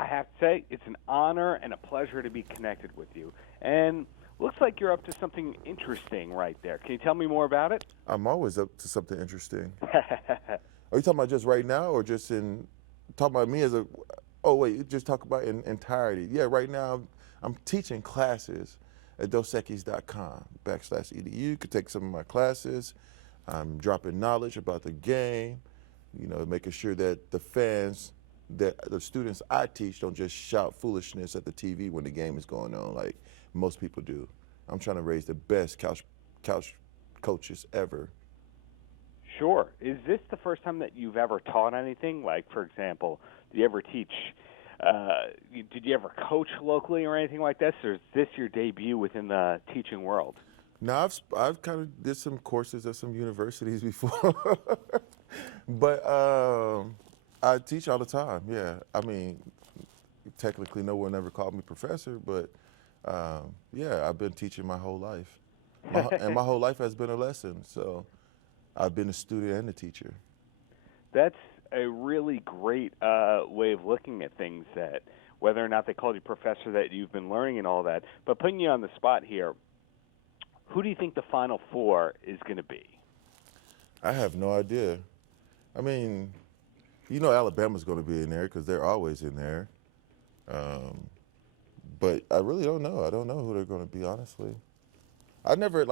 I have to say, it's an honor and a pleasure to be connected with you. And looks like you're up to something interesting right there. Can you tell me more about it? I'm always up to something interesting. Are you talking about just right now or just in talking about me as a oh wait, you just talk about in entirety. Yeah, right now I'm teaching classes at dosekis.com/edu. You could take some of my classes. I'm dropping knowledge about the game, making sure that the fans, that the students I teach don't just shout foolishness at the TV when the game is going on like most people do. I'm trying to raise the best couch coaches ever. Sure. Is this the first time that you've ever taught anything? Like, for example, did you ever teach, did you ever coach locally or anything like this? Or is this your debut within the teaching world? Now I've kind of did some courses at some universities before, but I teach all the time. Yeah, I mean, technically no one ever called me professor, but yeah, I've been teaching my whole life, and my whole life has been a lesson. So I've been a student and a teacher. That's a really great way of looking at things, that whether or not they called you professor, that you've been learning and all that. But putting you on the spot here, who do you think the Final Four is going to be? I have no idea. I mean, Alabama's going to be in there because they're always in there. But I really don't know. I don't know who they're going to be, honestly. I've never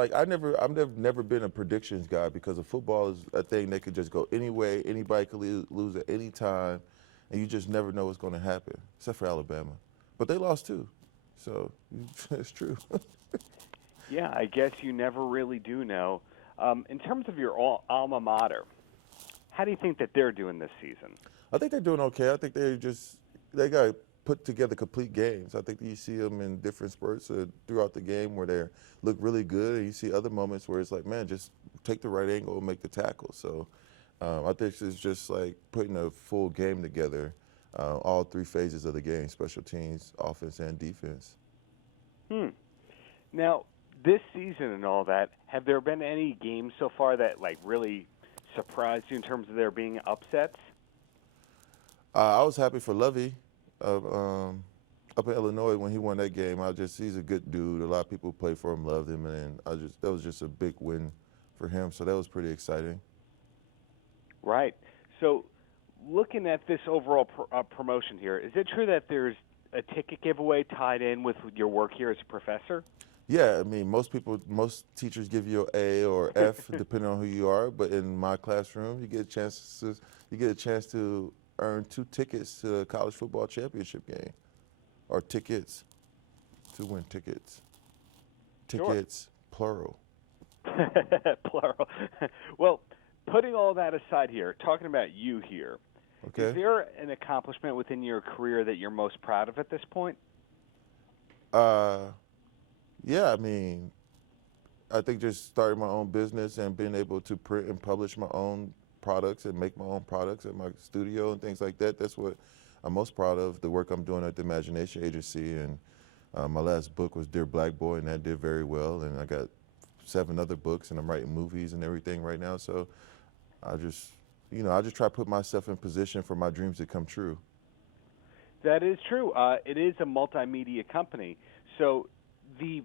been a predictions guy because of football is a thing that could just go any way. Anybody could lose at any time, and you just never know what's going to happen, except for Alabama. But they lost too, so it's true. Yeah, I guess you never really do know. In terms of your alma mater, how do you think that they're doing this season? I think they're doing okay. I think they got put together complete games. I think that you see them in different spurts throughout the game where they look really good, and you see other moments where it's like, man, just take the right angle and make the tackle. So I think it's just like putting a full game together, all three phases of the game: special teams, offense, and defense. Now, this season and all that, have there been any games so far that like really surprised you in terms of there being upsets? I was happy for Lovey up in Illinois when he won that game. He's a good dude. A lot of people who played for him loved him, and that was just a big win for him. So that was pretty exciting. Right. So, looking at this overall promotion here, is it true that there's a ticket giveaway tied in with your work here as a professor? Yeah, I mean, most teachers give you an A or F depending on who you are. But in my classroom, you get a chance to earn 2 tickets to the college football championship game, or tickets to win tickets. Tickets, sure. Plural. Plural. Well, putting all that aside here, talking about you here, okay. Is there an accomplishment within your career that you're most proud of at this point? Yeah, I mean, I think just starting my own business and being able to print and publish my own products and make my own products at my studio and things like that. That's what I'm most proud of, the work I'm doing at the Imagination Agency. And my last book was Dear Black Boy, and that did very well. And I got 7 other books, and I'm writing movies and everything right now. So I just try to put myself in position for my dreams to come true. That is true. It is a multimedia company. So the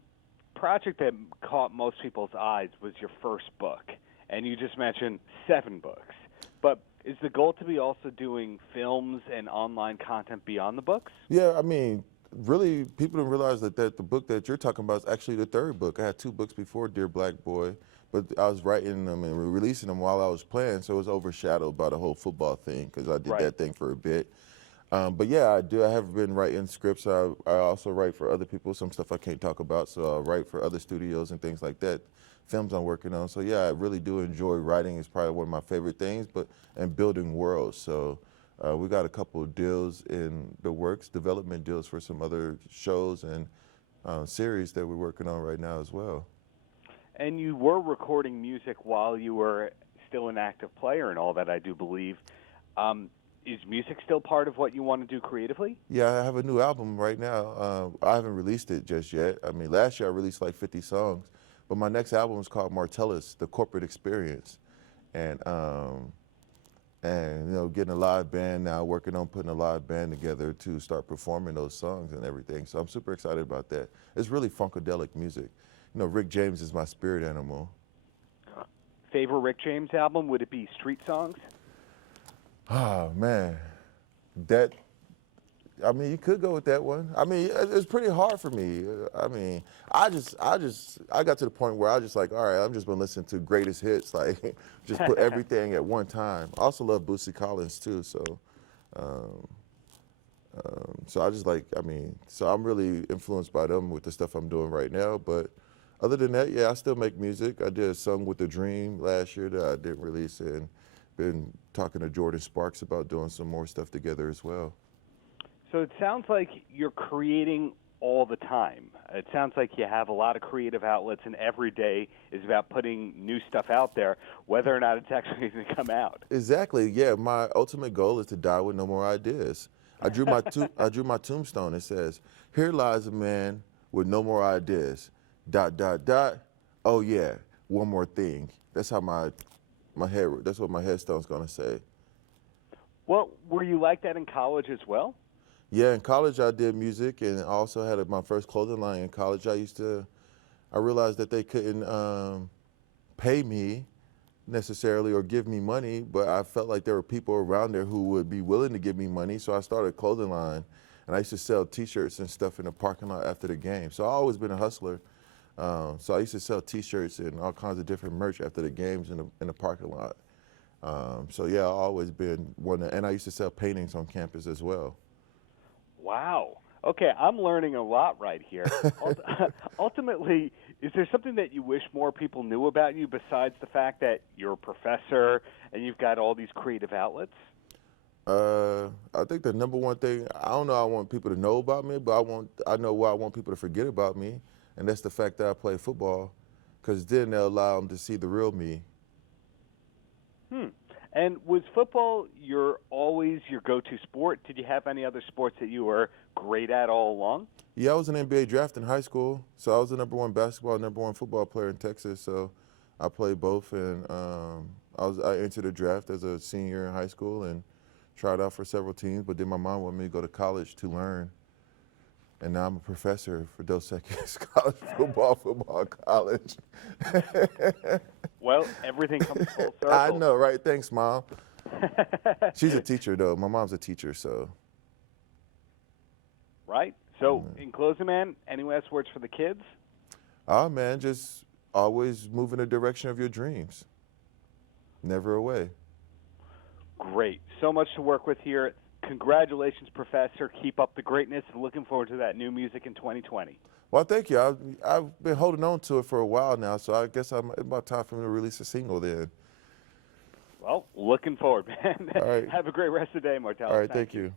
project that caught most people's eyes was your first book, and you just mentioned 7 books. But is the goal to be also doing films and online content beyond the books? Yeah, I mean, really, people don't realize that the book that you're talking about is actually the 3rd book. I had 2 books before Dear Black Boy, but I was writing them and releasing them while I was playing, so it was overshadowed by the whole football thing because I did that thing for a bit. But yeah, I do. I have been writing scripts. I also write for other people, some stuff I can't talk about, so I write for other studios and things like that, films I'm working on. So yeah, I really do enjoy writing. It's probably one of my favorite things, and building worlds. So we got a couple of deals in the works, development deals for some other shows and series that we're working on right now as well. And you were recording music while you were still an active player and all that, I do believe. Is music still part of what you want to do creatively? Yeah, I have a new album right now. I haven't released it just yet. I mean, last year I released like 50 songs, but my next album is called Martellus, The Corporate Experience. And And, you know, getting a live band now, working on putting a live band together to start performing those songs and everything. So I'm super excited about that. It's really funkadelic music. You know, Rick James is my spirit animal. Favorite Rick James album? Would it be Street Songs? Oh, man. I mean, you could go with that one. I mean, it's pretty hard for me. I mean, I got to the point where I just like, all right, I'm just gonna listen to greatest hits, like just put everything at one time. I also love Bootsy Collins too, so, so I just like, I mean, so I'm really influenced by them with the stuff I'm doing right now. But other than that, yeah, I still make music. I did a song with the Dream last year that I didn't release, and been talking to Jordan Sparks about doing some more stuff together as well. So it sounds like you're creating all the time. It sounds like you have a lot of creative outlets, and every day is about putting new stuff out there, whether or not it's actually going to come out. Exactly. Yeah. My ultimate goal is to die with no more ideas. I drew my I drew my tombstone. It says, "Here lies a man with no more ideas. ... Oh yeah, one more thing." That's how that's what my headstone's gonna say. Well, were you like that in college as well? Yeah, in college I did music, and I also had my first clothing line in college. I realized that they couldn't pay me necessarily or give me money, but I felt like there were people around there who would be willing to give me money, so I started a clothing line, and I used to sell T-shirts and stuff in the parking lot after the game. So I've always been a hustler. So I used to sell T-shirts and all kinds of different merch after the games in the parking lot. So yeah, I've always been one, and I used to sell paintings on campus as well. Wow. Okay, I'm learning a lot right here. Ultimately, is there something that you wish more people knew about you besides the fact that you're a professor and you've got all these creative outlets? I think the number one thing, I don't know I want people to know about me, but I know why I want people to forget about me, and that's the fact that I play football, because then they'll allow them to see the real me. And was football always your go-to sport? Did you have any other sports that you were great at all along? Yeah, I was an NBA draft in high school, so I was the #1 basketball, #1 football player in Texas. So I played both, and I entered the draft as a senior in high school and tried out for several teams. But then my mom wanted me to go to college to learn, and now I'm a professor for Dos Equis College football college. Well, everything comes full circle. I know, right? Thanks, Mom. She's a teacher, though. My mom's a teacher, so. Right. So, in closing, man, any last words for the kids? Oh, man, just always move in the direction of your dreams. Never away. Great. So much to work with here. Congratulations, Professor. Keep up the greatness, and looking forward to that new music in 2020. Well, thank you. I've been holding on to it for a while now, so I guess it's about time for me to release a single then. Well, looking forward, man. All right. Have a great rest of the day, Martellus. All right, thank you.